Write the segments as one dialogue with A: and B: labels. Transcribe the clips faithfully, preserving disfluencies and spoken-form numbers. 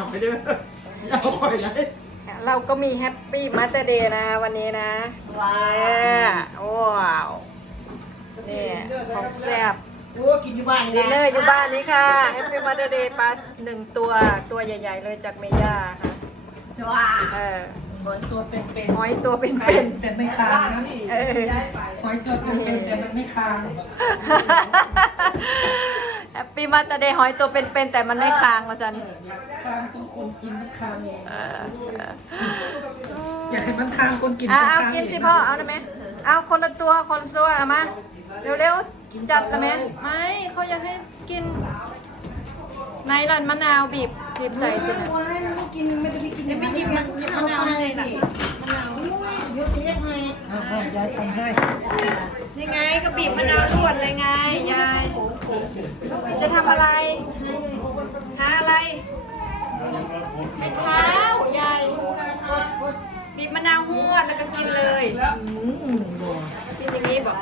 A: ไปเด้ออย่าเอาปล่อยเลย
B: เราก็มีแฮปปี้มาสเตอร์เดย์นะวันนี้นะ
C: ว้า
B: เนี่ยว้าวนี่ของแซ่บ
C: โอ้กินอยู่บ้าน
B: ดินเนอร์อยู่บ้านนี้ค่ะแฮปปี้มาสเตอร์เดย์ปัสหนึ่งตัวตัวใหญ่ๆเลยจากเมย่าค่ะ
C: ว้า
B: เออ
C: หอยตัวเป็น
B: หอยตัวเป็น
D: แต่ไม่คางนะ
B: ๆเออ
D: หอยตัวเป็นๆแต่มันไม่คาง
B: แฮปปี้มาสเตอร์เดย์หอยตัวเป็นๆแต่มันไม่คางมาจัน
D: คางต้องคนกินต้องคาง
B: เออ
D: อยากให้มันคางคนกิน
B: เอา
D: ต้อง
B: เอา
D: คาง
B: กินสิพ่อเอาได้ไหมเอาคนละตัวคนละตัวเอามาเร็วๆจัดละไหมไม่เขาอยากให้กินในร้านมะนาวบีบบีบใส่สินะ
C: ว้ายมันกินไม่ได้ไปกิน
B: เดี๋ยวไม่หยิบมันหยิบมะนาวให้เลยนะมะนาว
C: เดี๋ยวเสียให้
D: เอาให้ยายทำให้
B: นี่ไงก็บีบมะนาวรวดเลยไงยายจะทำอะไรหาอะไรไอ้เท้ายายบีบมะนาวหวดแล้วก็กินเลยกินอย่างนี้บอก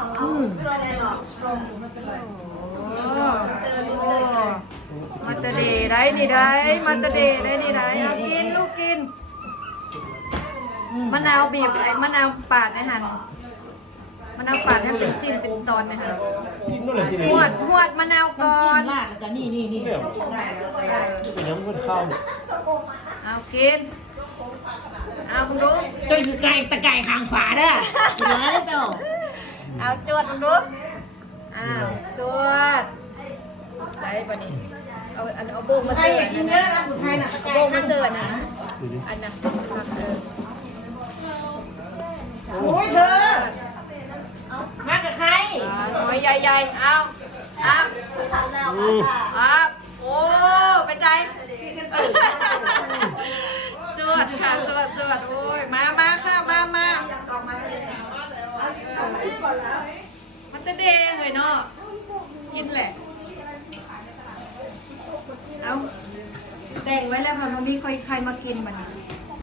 B: มาตะเดได้นี่ได้มาตะเดได้นี่ได้เอากินลูกกินมะนาวบีบไอ้มะนาวปาดนะฮันมะนาวปาดให้เป็นสิ้นเป็นตอนนะฮะหวดหวดมะนาวก่อน
C: ลาดแล้วก็นี่นี่นี่
E: เป็นยังมันเข้า
B: เอากินเอาคุณดู
C: ตัวอยู่ไก่ตะไก่หางฝาเด้อกินแล้วเจ้า
B: เอาจวดคุณดูอ้าวจวดใส่ปะนี่เอาอันเอาโบมา
C: ใคร
B: เสิ
C: อ
B: ร์
C: ยาก
B: ฟ
C: กินเนื้อร้านสุดท้ายน่ะตะ
B: เอา
C: ไก่
B: โบมาเสิร์ฟนะอันน่ะเออ
C: โอ้ยเธอมากับใคร
B: หน่อยใหญ่ๆเอาเอาเอาโอ้เป็นไรจวดค่ะจวดจวดโอ้ยมามาค่ะมามามันจะเด้เลยเนาะกินแหละเอาแต่งไว้แล้วค่ะตรงนี้ใครใครมากินมัน